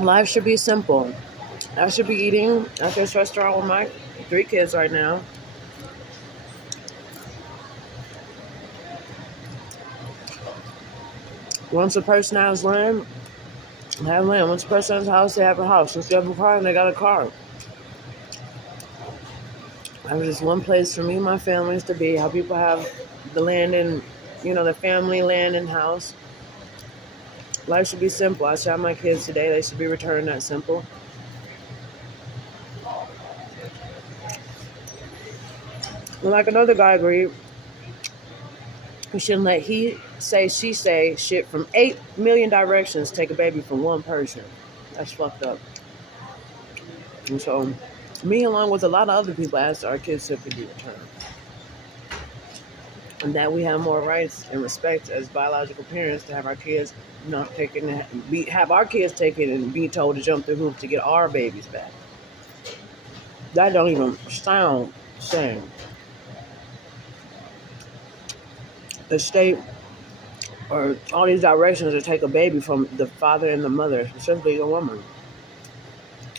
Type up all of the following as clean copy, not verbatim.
Life should be simple. I should be eating at this restaurant with my 3 kids right now. Once a person has land, have land. Once a person has a house, they have a house. Once you have a car, they got a car. I was just one place for me and my families to be. How people have the land and, the family land and house. Life should be simple. I should have my kids today. They should be returned that simple. And like another guy agreed, we shouldn't let he say, she say shit from 8 million directions take a baby from one person. That's fucked up. And so, me along with a lot of other people asked our kids to be returned. And that we have more rights and respect as biological parents to have our kids not taken, have our kids taken and be told to jump through hoops to get our babies back. That don't even sound sane. The state or all these directions to take a baby from the father and the mother, specifically a woman.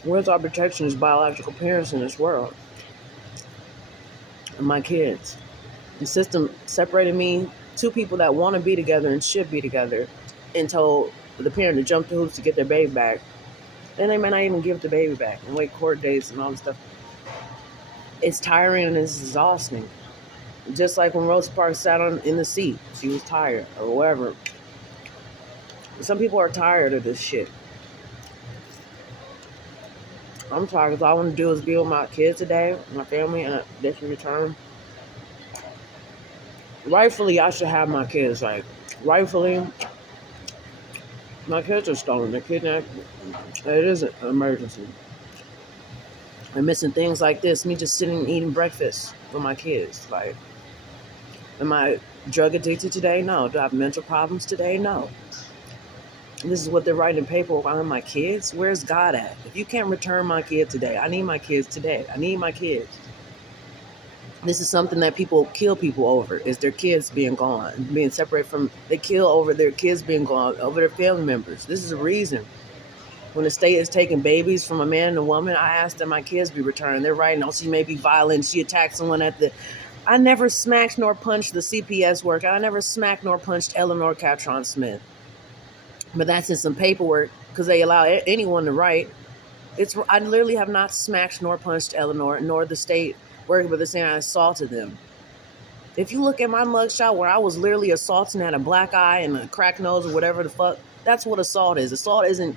Where's our protection as biological parents in this world? And my kids. The system separated me, two people that want to be together and should be together, and told the parent to jump through hoops to get their baby back. Then they may not even give the baby back and wait court dates and all this stuff. It's tiring and it's exhausting. Just like when Rosa Parks sat in the seat, she was tired or whatever. Some people are tired of this shit. I'm tired because all I want to do is be with my kids today, my family, and they should return. Rightfully, I should have my kids. Like, rightfully, my kids are stolen. They're kidnapped. It is an emergency. I'm missing things like this. Me just sitting and eating breakfast with my kids. Like, am I drug addicted today? No. Do I have mental problems today? No. This is what they're writing in paperwork on my kids. Where's God at? If you can't return my kid today, I need my kids today. I need my kids. This is something that people kill people over, is their kids being gone, being separated from, they kill over their kids being gone, over their family members. This is a reason. When the state is taking babies from a man and a woman, I ask that my kids be returned. They're writing, oh, she may be violent. She attacked someone at the... I never smacked nor punched the CPS worker. I never smacked nor punched Eleanor Catron Smith. But that's in some paperwork because they allow anyone to write. I literally have not smacked nor punched Eleanor, nor the state worker, but they're saying I assaulted them. If you look at my mugshot where I was literally assaulting, had a black eye and a cracked nose or whatever the fuck, that's what assault is. Assault isn't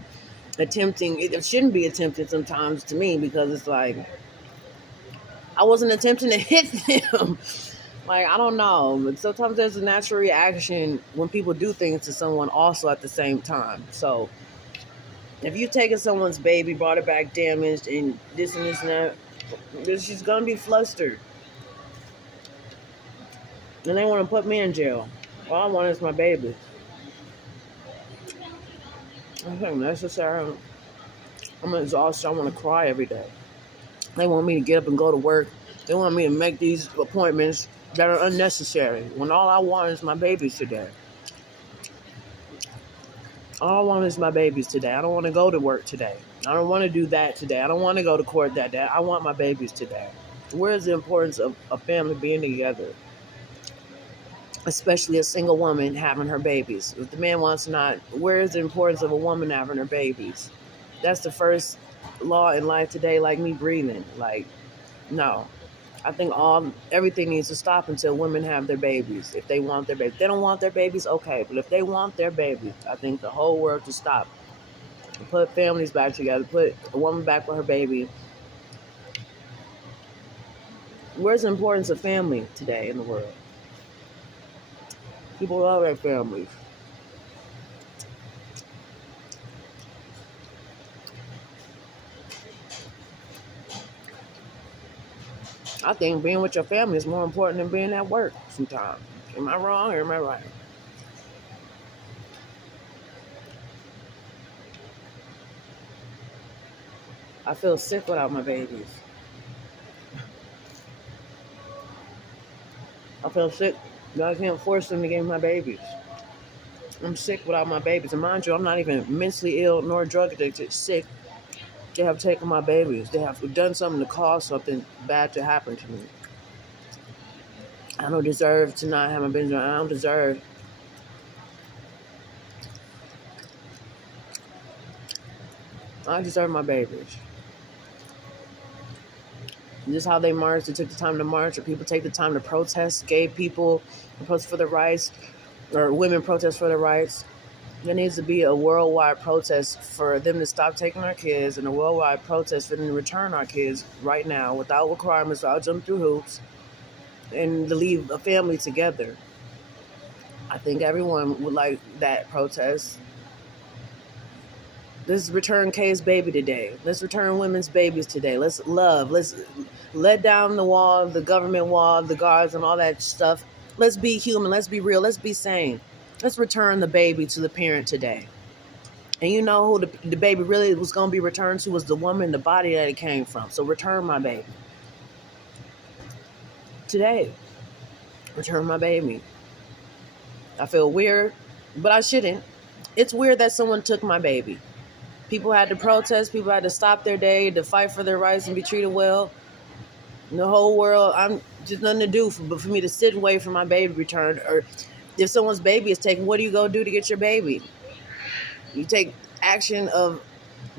attempting, it shouldn't be attempted sometimes to me because it's like, I wasn't attempting to hit them. Like, I don't know, but sometimes there's a natural reaction when people do things to someone also at the same time. So, if you've taken someone's baby, brought it back damaged, and this and that, she's gonna be flustered. And they want to put me in jail. All I want is my baby. I think necessary. I'm exhausted. I want to cry every day. They want me to get up and go to work. They want me to make these appointments that are unnecessary when all I want is my babies today. All I want is my babies today. I don't want to go to work today. I don't want to do that today. I don't want to go to court that day. I want my babies today. Where is the importance of a family being together? Especially a single woman having her babies. If the man wants not, where is the importance of a woman having her babies? That's the first law in life today, like me breathing. Like, no. I think everything needs to stop until women have their babies. If they want their babies. If they don't want their babies, okay. But if they want their babies, I think the whole world should stop. Put families back together. Put a woman back with her baby. Where's the importance of family today in the world? People love their families. I think being with your family is more important than being at work sometimes. Am I wrong or am I right? I feel sick without my babies. I feel sick that I can't force them to give me my babies. I'm sick without my babies. And mind you, I'm not even mentally ill nor drug addicted. Sick. They have taken my babies. They have done something to cause something bad to happen to me. I don't deserve to not have my babies. I don't deserve. I deserve my babies. And just how they marched, they took the time to march, or people take the time to protest, gay people protest for their rights, or women protest for their rights. There needs to be a worldwide protest for them to stop taking our kids, and a worldwide protest for them to return our kids right now without requirements, without jumping through hoops, and to leave a family together. I think everyone would like that protest. Let's return Kay's baby today. Let's return women's babies today. Let's love. Let's let down the wall, the government wall, the guards, and all that stuff. Let's be human. Let's be real. Let's be sane. Let's return the baby to the parent today. And you know who the baby really was going to be returned to was the woman, the body that it came from. So return my baby. Today. Return my baby. I feel weird, but I shouldn't. It's weird that someone took my baby. People had to protest. People had to stop their day to fight for their rights and be treated well. In the whole world, I'm just nothing to do but for me to sit and wait for my baby to return. Or if someone's baby is taken, what do you go do to get your baby? You take action of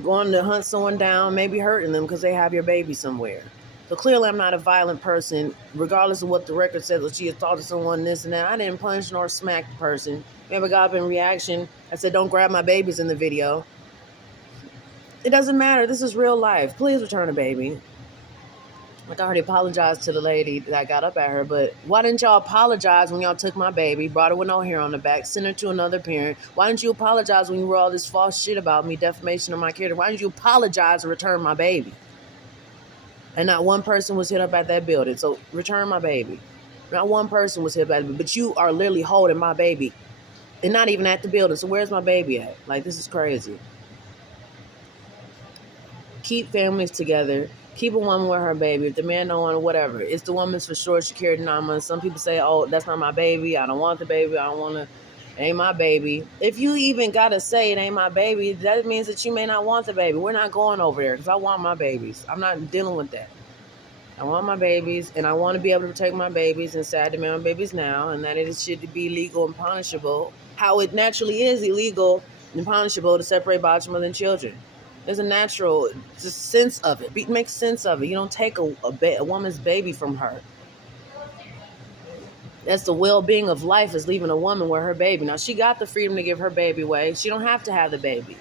going to hunt someone down, maybe hurting them because they have your baby somewhere. So clearly I'm not a violent person, regardless of what the record says, or she assaulted someone, this and that. I didn't punch nor smack the person. Maybe I got up in reaction. I said, don't grab my babies in the video. It doesn't matter. This is real life. Please return a baby. Like, I already apologized to the lady that got up at her, but why didn't y'all apologize when y'all took my baby, brought her with no hair on the back, sent her to another parent? Why didn't you apologize when you wrote all this false shit about me, defamation of my character? Why didn't you apologize and return my baby? And not one person was hit up at that building, so return my baby. Not one person was hit up at it, but you are literally holding my baby and not even at the building. So where's my baby at? Like, this is crazy. Keep families together. Keep a woman with her baby. If the man don't want it, whatever. It's the woman's for sure. She carried 9 months. Some people say, oh, that's not my baby. I don't want the baby. I don't want to. It ain't my baby. If you even got to say it ain't my baby, that means that you may not want the baby. We're not going over there because I want my babies. I'm not dealing with that. I want my babies, and I want to be able to protect my babies, and say I demand my babies now, and that it should be legal and punishable. How it naturally is illegal and punishable to separate biological mother and children. There's a natural just sense of it. Make sense of it. You don't take a woman's baby from her. That's the well-being of life, is leaving a woman with her baby. Now, she got the freedom to give her baby away. She don't have to have the baby.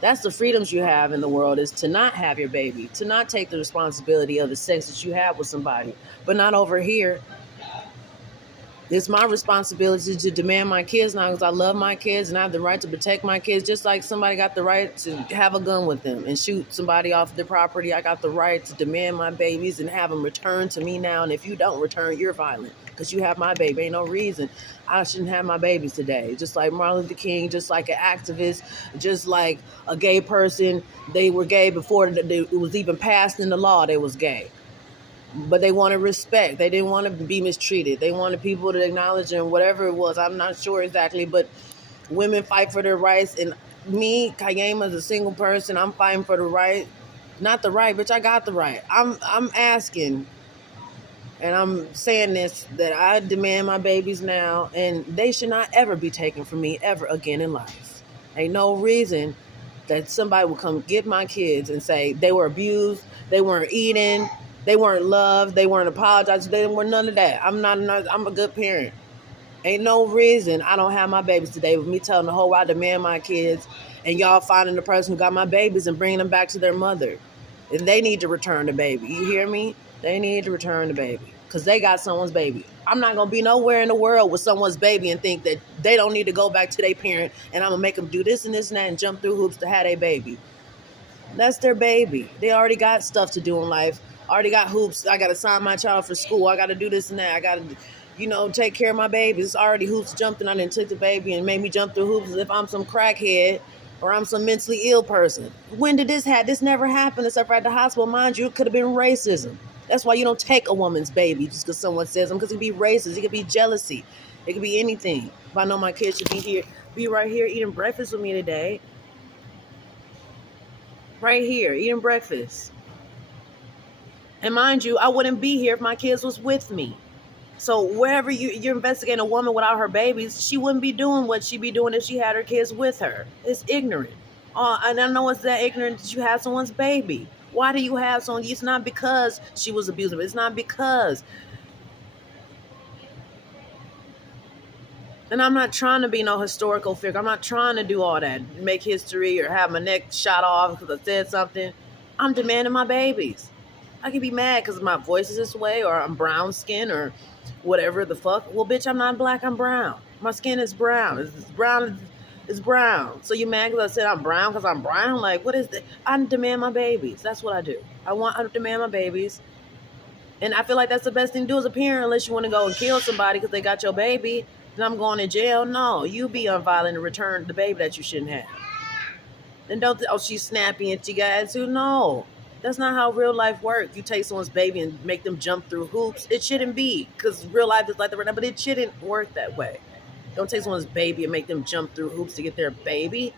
That's the freedoms you have in the world, is to not have your baby, to not take the responsibility of the sex that you have with somebody, but not over here. It's my responsibility to demand my kids now because I love my kids and I have the right to protect my kids, just like somebody got the right to have a gun with them and shoot somebody off their property. I got the right to demand my babies and have them returned to me now. And if you don't return, you're violent because you have my baby. Ain't no reason I shouldn't have my babies today. Just like Martin Luther King, just like an activist, just like a gay person. They were gay before it was even passed in the law. They was gay. But they wanted respect. They didn't want to be mistreated. They wanted people to acknowledge them, whatever it was. I'm not sure exactly, but women fight for their rights. And me, Kayema, as a single person, I'm fighting for the right. Not the right, bitch, I got the right. I'm asking, and I'm saying this, that I demand my babies now, and they should not ever be taken from me ever again in life. Ain't no reason that somebody will come get my kids and say they were abused, they weren't eating, they weren't loved, they weren't apologized, they weren't none of that. I'm a good parent. Ain't no reason I don't have my babies today with me telling the whole world I demand my kids, and y'all finding the person who got my babies and bringing them back to their mother. And they need to return the baby. You hear me? They need to return the baby because they got someone's baby. I'm not going to be nowhere in the world with someone's baby and think that they don't need to go back to their parent, and I'm going to make them do this and this and that and jump through hoops to have their baby. That's their baby. They already got stuff to do in life. Already got hoops. I got to sign my child for school. I got to do this and that. I got to, take care of my baby. It's already hoops jumping. I didn't took the baby and made me jump through hoops as if I'm some crackhead or I'm some mentally ill person. When did this happen? This never happened except for at the hospital. Mind you, it could have been racism. That's why you don't take a woman's baby just because someone says them, because it could be racist. It could be jealousy. It could be anything. If I know my kids should be right here eating breakfast with me today. Right here, eating breakfast. And mind you, I wouldn't be here if my kids was with me. So wherever you're investigating a woman without her babies, she wouldn't be doing what she'd be doing if she had her kids with her. It's ignorant. And I know it's that ignorant that you have someone's baby. Why do you have someone? It's not because she was abusive. It's not because. And I'm not trying to be no historical figure. I'm not trying to do all that, make history or have my neck shot off because I said something. I'm demanding my babies. I can be mad because my voice is this way or I'm brown skin or whatever the fuck. Well, bitch, I'm not black. I'm brown. My skin is brown. It's brown. It's brown. So you mad because I said I'm brown because I'm brown? Like, what is that? I demand my babies. That's what I do. I demand my babies. And I feel like that's the best thing to do as a parent, unless you want to go and kill somebody because they got your baby. Then I'm going to jail. No, you be unviolent and return the baby that you shouldn't have. And don't, she's snappy and she got attitude. No, that's not how real life works. You take someone's baby and make them jump through hoops. It shouldn't be, because real life is like that right now, but it shouldn't work that way. Don't take someone's baby and make them jump through hoops to get their baby.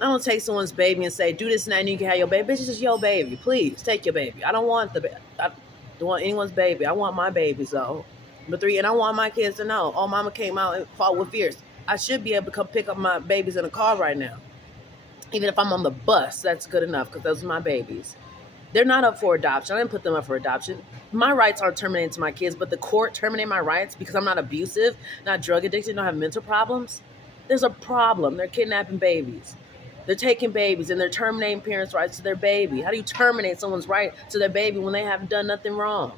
I don't take someone's baby and say, do this and that and you can have your baby. Bitch, it's just your baby. Please, take your baby. I don't want I don't want anyone's baby. I want my babies, though. Number 3, and I want my kids to know, oh, mama came out and fought with fierce. I should be able to come pick up my babies in a car right now. Even if I'm on the bus, that's good enough because those are my babies. They're not up for adoption. I didn't put them up for adoption. My rights aren't terminated to my kids, but the court terminated my rights because I'm not abusive, not drug addicted, don't have mental problems. There's a problem. They're kidnapping babies. They're taking babies and they're terminating parents' rights to their baby. How do you terminate someone's right to their baby when they haven't done nothing wrong?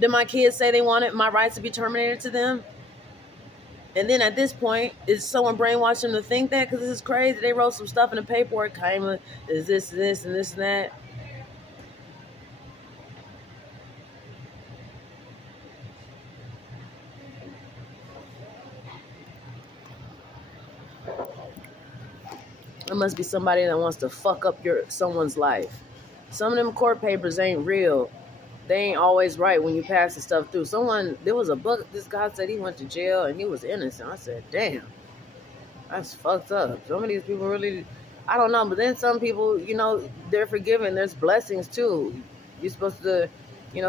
Did my kids say they wanted my rights to be terminated to them? And then at this point, is someone brainwashing them to think that? Because this is crazy. They wrote some stuff in the paperwork. Kaima is this, and this, and this, and that. There must be somebody that wants to fuck up someone's life. Some of them court papers ain't real. They ain't always right when you pass the stuff through. There was a book, this guy said he went to jail and he was innocent. I said, damn, that's fucked up. Some of these people really, I don't know. But then some people, they're forgiven. There's blessings too. You're supposed to,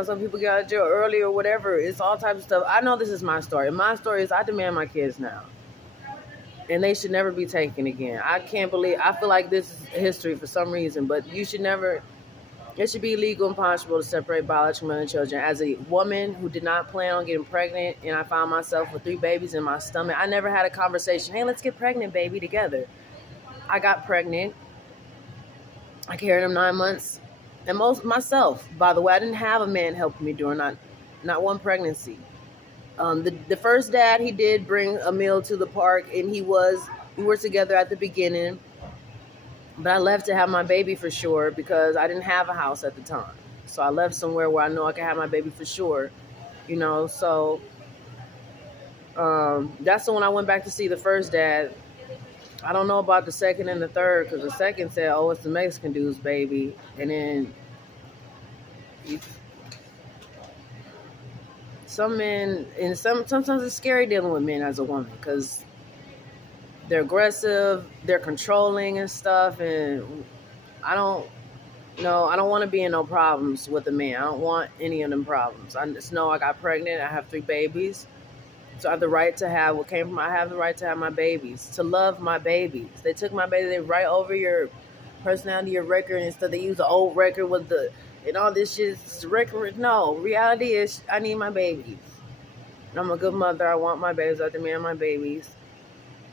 some people get out of jail early or whatever. It's all types of stuff. I know this is my story. My story is I demand my kids now. And they should never be taken again. I feel like this is history for some reason, but it should be illegal and punishable to separate biological men and children. As a woman who did not plan on getting pregnant and I found myself with 3 babies in my stomach, I never had a conversation, hey, let's get pregnant, baby, together. I got pregnant. I carried them 9 months. And myself, by the way, I didn't have a man helping me during not one pregnancy. The first dad, he did bring a meal to the park, and we were together at the beginning, but I left to have my baby for sure because I didn't have a house at the time. So I left somewhere where I know I could have my baby for sure, so that's the one I went back to see the first dad. I don't know about the second and the third because the second said, oh, it's the Mexican dude's baby. And then some men, and sometimes it's scary dealing with men as a woman because they're aggressive, they're controlling and stuff, and I don't want to be in no problems with a man. I don't want any of them problems. I just know I got pregnant. I have 3 babies, so I have the right to have what came from. I have the right to have my babies, to love my babies. They took my baby. They write over your personality, your record, and stuff. They use the old record with and all this shit. It's record. No, reality is I need my babies. And I'm a good mother. I want my babies. I demand my babies.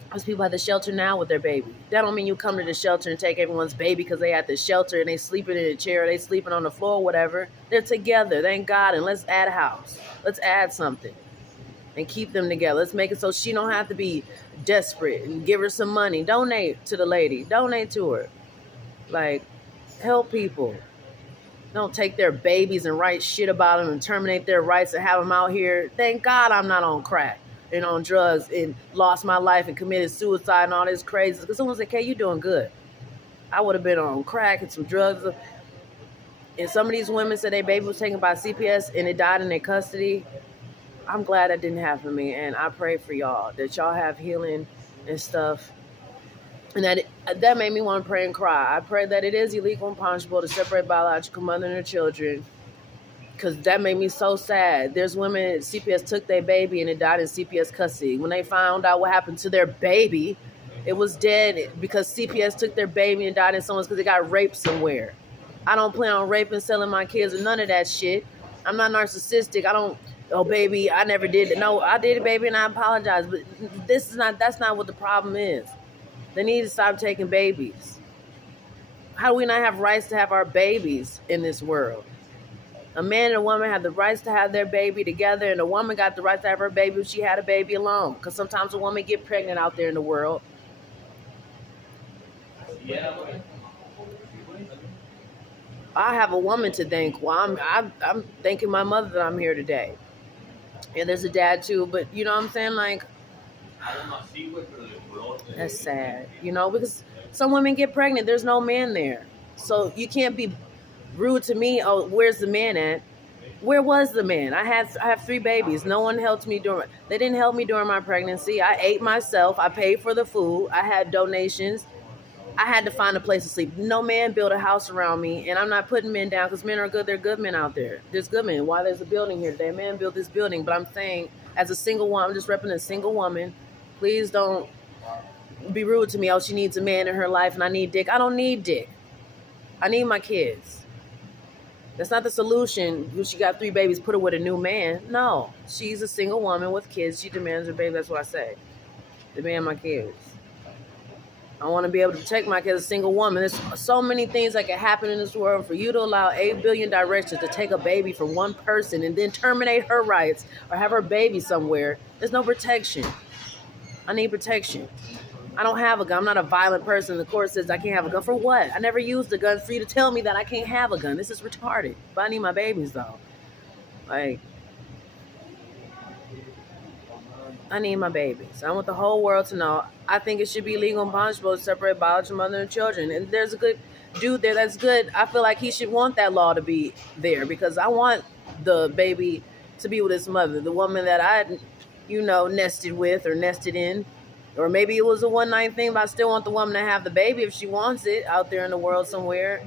There's people at the shelter now with their baby. That don't mean you come to the shelter and take everyone's baby because they at the shelter and they sleeping in a chair, or they sleeping on the floor, or whatever. They're together. Thank God. And let's add a house. Let's add something and keep them together. Let's make it so she don't have to be desperate, and give her some money. Donate to the lady. Donate to her. Like, help people. Don't take their babies and write shit about them and terminate their rights and have them out here. Thank God I'm not on crack and on drugs and lost my life and committed suicide and all this crazy. Because someone said, "Hey, you doing good." I would have been on crack and some drugs. And some of these women said their baby was taken by CPS and it died in their custody. I'm glad that didn't happen to me, and I pray for y'all that y'all have healing and stuff. And that made me want to pray and cry. I pray that it is illegal and punishable to separate biological mother and her children, because that made me so sad. There's women, CPS took their baby and it died in CPS custody. When they found out what happened to their baby, it was dead because CPS took their baby and died in someone's because they got raped somewhere. I don't plan on raping, selling my kids, or none of that shit. I'm not narcissistic. I don't, oh, baby, I never did it. No, I did it, baby, and I apologize. But that's not what the problem is. They need to stop taking babies. How do we not have rights to have our babies in this world? A man and a woman have the rights to have their baby together, and a woman got the right to have her baby if she had a baby alone. Because sometimes a woman get pregnant out there in the world. I have a woman to thank. Well, I'm thanking my mother that I'm here today. And there's a dad too, but you know what I'm saying? Like, that's sad, because some women get pregnant. There's no man there. So you can't be rude to me. Oh, where's the man at? Where was the man? I have 3 babies. No one helped me they didn't help me during my pregnancy. I ate myself. I paid for the food. I had donations. I had to find a place to sleep. No man built a house around me, and I'm not putting men down because men are good. There are good men out there. There's good men. Why there's a building here today? Man built this building, but I'm saying as a single woman, I'm just repping a single woman. Please don't be rude to me. Oh, she needs a man in her life, and I need dick. I don't need dick. I need my kids. That's not the solution. She got 3 babies, put her with a new man. No, she's a single woman with kids. She demands her baby. That's what I say. Demand my kids. I want to be able to protect my kids as a single woman. There's so many things that can happen in this world. For you to allow 8 billion directions to take a baby from one person and then terminate her rights or have her baby somewhere, there's no protection. I need protection. I don't have a gun. I'm not a violent person. The court says I can't have a gun. For what? I never used a gun for you to tell me that I can't have a gun. This is retarded. But I need my babies, though. Like, I need my babies. I want the whole world to know. I think it should be legal and punishable to separate biological mother and children. And there's a good dude there that's good. I feel like he should want that law to be there because I want the baby to be with his mother, the woman that I, nested with or nested in. Or maybe it was a one-night thing, but I still want the woman to have the baby if she wants it out there in the world somewhere.